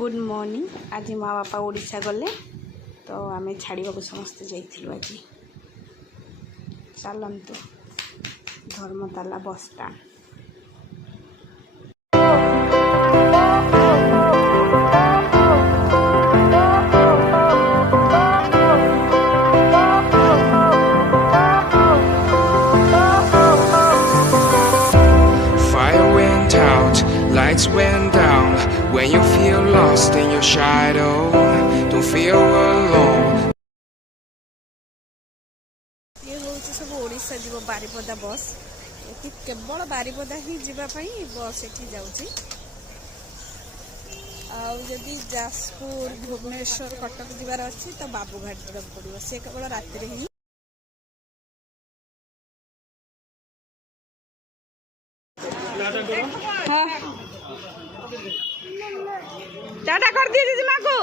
Good morning. आज माँ बापा ओडिशा गले तो आम छाड़ा को समस्ते जाइलु। आज चलतु धर्मताला बस stand. Lights went down when you feel lost in your shadow. Don't feel alone. ये होउछि सब ओडिशा जीव बारिपदा बस। एति केवल बारिपदा ही जीवा पई बस एठी जाउछि। आ जदि जाजपुर भुवनेश्वर कटक जीवार अछि तो बाबूघाट जीवाक पड़िबो। से केवल राति रे ही टाटा कर दिए जीमा को।